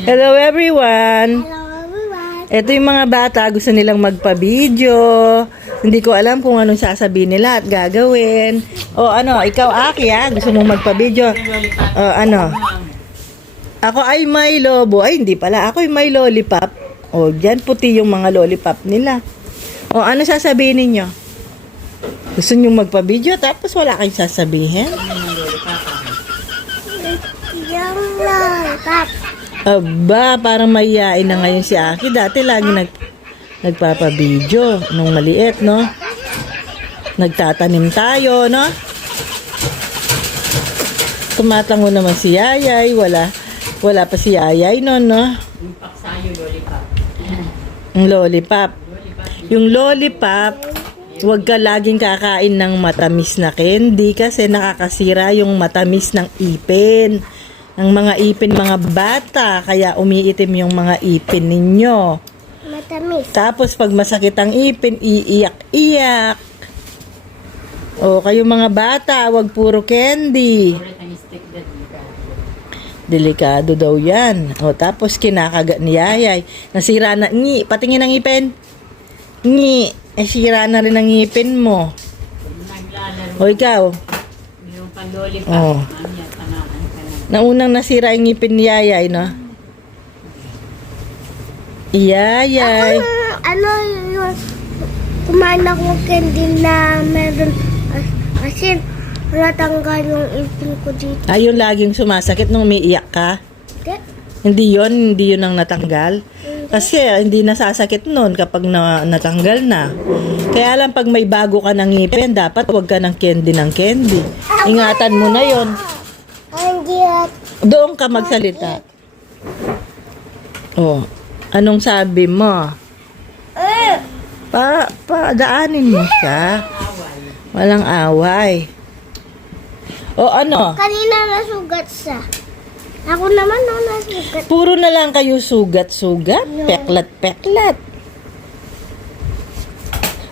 Hello everyone! Hello everyone. Ito yung mga bata, gusto nilang magpa-video. Hindi ko alam kung anong sasabihin nila at gagawin. O ano, ikaw Aki gusto mong magpa-video. Ano? Ako ay may lobo. Ay, hindi pala. Ako ay may lollipop. O, dyan puti yung mga lollipop nila. O, ano sasabihin ninyo? Gusto nyo magpa-video tapos wala kayong sasabihin? Yung lollipop. Aba, parang mahihain na ngayon si Aki. Dati lagi nagpapabidyo nung maliit, no? Nagtatanim tayo, no? Tumatango naman si Yayay. Wala pa si Yayay noon, no? Yung paksayo, lollipop. Yung lollipop. Yung lollipop, huwag ka laging kakain ng matamis na candy kasi nakakasira yung matamis ng ipin. Ang mga ipin, mga bata, kaya umiitim yung mga ipin ninyo. Matamis. Tapos pag masakit ang ipin, iiyak-iyak. O kayo mga bata, wag puro candy. Delikado daw yan. O tapos kinakagat ni Yayay. Nasira na, patingin ang ipin. Sira na rin ang ipin mo. O ikaw. Yung pang-lollipop. Oh. Naunang nasira ang ngipin ni Yayay, no? Yayay. Ano yung kumain ako candy na meron kasi natanggal yung ipin ko dito. Ayun laging sumasakit nung umiiyak ka? Hindi. Hindi yun ang natanggal. Kasi hindi nasasakit nun kapag natanggal na. Kaya lang pag may bago ka ng ngipin, dapat wag ka ng candy. Ingatan mo na yon. Doon ka magsalita. Oh, anong sabi mo? Daanin mo siya. Walang away. O ano? Kanina nasugat siya. Ako naman nasugat. Puro na lang kayo sugat-sugat. Peklat-peklat.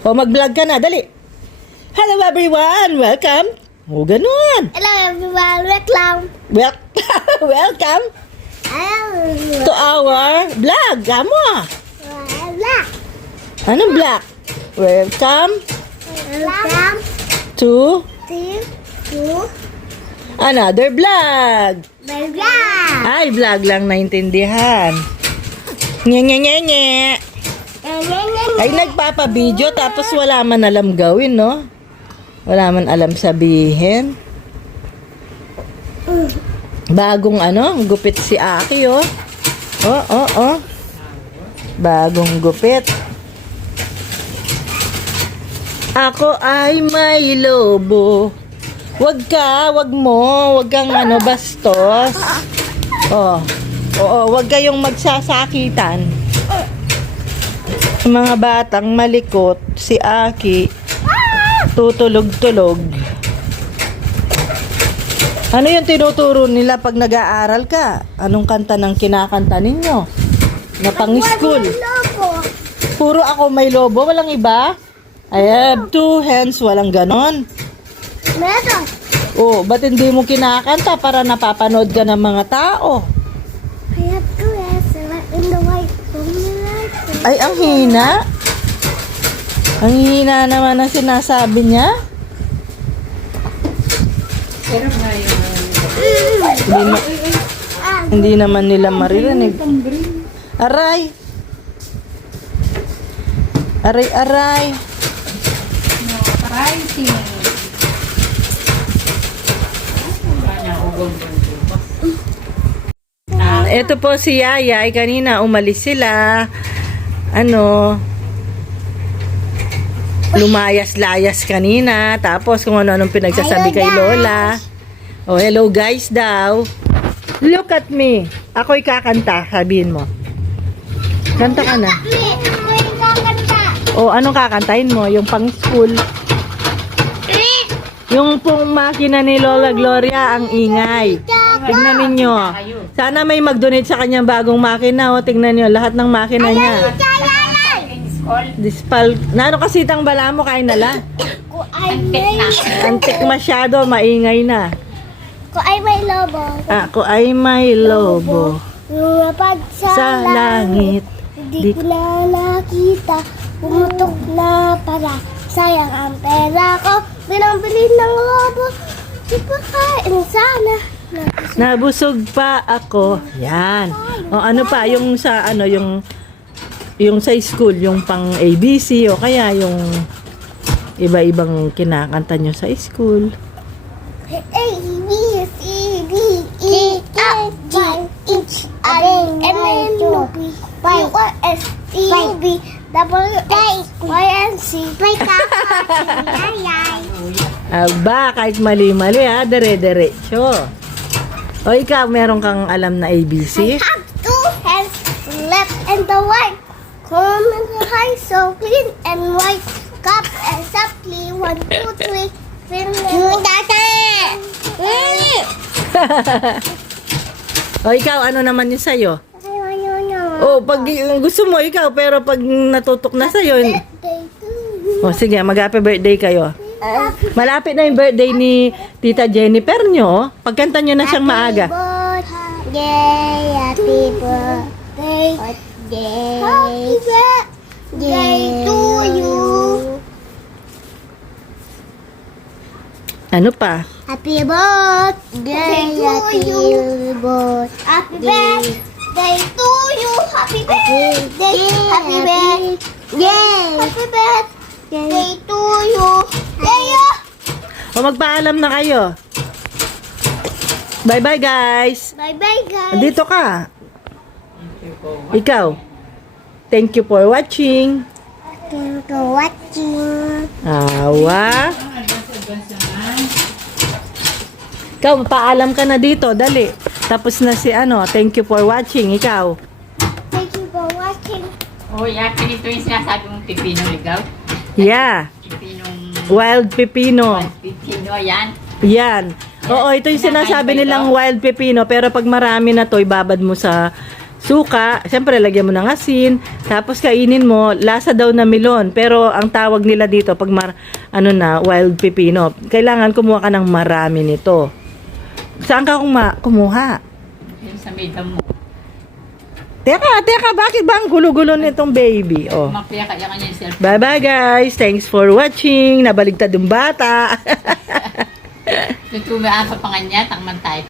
O mag-vlog ka na, dali. Hello everyone! Welcome! O ganun. Hello everyone, Welcome to our vlog. Amo. Anong vlog? Welcome to another vlog. Ay, vlog lang naintindihan. Nye. Ay, nagpapabideo tapos wala man alam gawin, no? Wala man alam sabihin. Bagong gupit si Aki, oh. Oh. Bagong gupit. Ako ay may lobo. Wag kang bastos. Wag kayong magsasakitan. Mga batang malikot, si Aki, tutulog-tulog. Ano yung tinuturo nila pag nag-aaral ka? Anong kanta ng kinakanta ninyo? Na pang-school. Puro ako may lobo, walang iba? I have two hands, walang ganon. Meron. Oh, ba't hindi mo kinakanta para napapanood ka ng mga tao? I have two hands in the white room. Ay, ang hina. Ang hina naman ang sinasabi niya. Pero nga yung... Hindi naman nila maririnig. Aray. Pricing. Ito po si Yayay. Kanina umalis sila. Lumayas-layas kanina. Tapos kung ano-anong pinagsasabi kay Lola. Oh, hello guys daw. Look at me. Ako'y kakanta. Sabihin mo. Kanta ka na. O, anong kakantahin mo? Yung pang-school. Yung pong makina ni Lola Gloria, ang ingay. Tignan ninyo. Sana may mag-donate sa kanyang bagong makina. O, tignan nyo. Lahat ng makina niya. Dispal. Nano kasi itang bala mo, kain nala. Antik masyado, maingay na. Ako ay may lobo. Ako ay may lobo. Lumapad sa, Sa langit. Hindi ko na nakita. Pumutok na para. Sayang ang pera ko. Binambili ng lobo. Di pa kain sana. Nabusog pa ako. Yan. O ano pa, yung sa ano, yung sa school, yung pang ABC o kaya yung iba-ibang kinakanta nyo sa school. A, B, C, D, E, F, G, H, I, M, N, O, P, Q, R, S, T, U, V, W, X, Y, and Z. Aba, kahit mali-mali ha, dire-diretso. O ikaw, meron kang alam na ABC? Have two hands, left and the right. Comb and the high, so clean and white. Cup and softly, 1, 2, 3. O ikaw, ano naman yun sa'yo? O, pag gusto mo, ikaw, pero pag natutok na sa'yo, o sige, mag-happy birthday kayo. Malapit na yung birthday ni Tita Jennifer nyo. Pagkanta nyo na siyang maaga. Happy birthday to you. Ano pa? Happy birthday to you. Happy birthday to you. Happy birthday. Happy birthday. Happy birthday to you. O magpaalam na kayo. Bye-bye guys. Bye-bye, guys. Dito ka. Ikaw. Thank you for watching. Thank you for watching. Awa. Ikaw, paalam ka na dito. Dali. Tapos na si ano. Thank you for watching. Ikaw. Thank you for watching. Oh, yakin ito yung sinasabi mong pipino ligaw. Yeah. Pipinong Wild pepino. pipino, yan. Yan. Oo, ito yung sinasabi nilang wild pepino. Pero pag marami na to, ibabad mo sa suka. Siyempre, lagyan mo ng asin. Tapos kainin mo. Lasa daw na melon. Pero ang tawag nila dito, pag wild pepino, kailangan kumuha ka ng marami nito. Saan ka kumuha? Yung sa medam mo. Teka, bakit ba ang gulo-gulo nitong baby? Oh. Mapaya kaya kanya yung cellphone. Bye-bye guys. Thanks for watching. Nabaligtad yung bata. Tutumaan pa pa kanya, tangman tayo.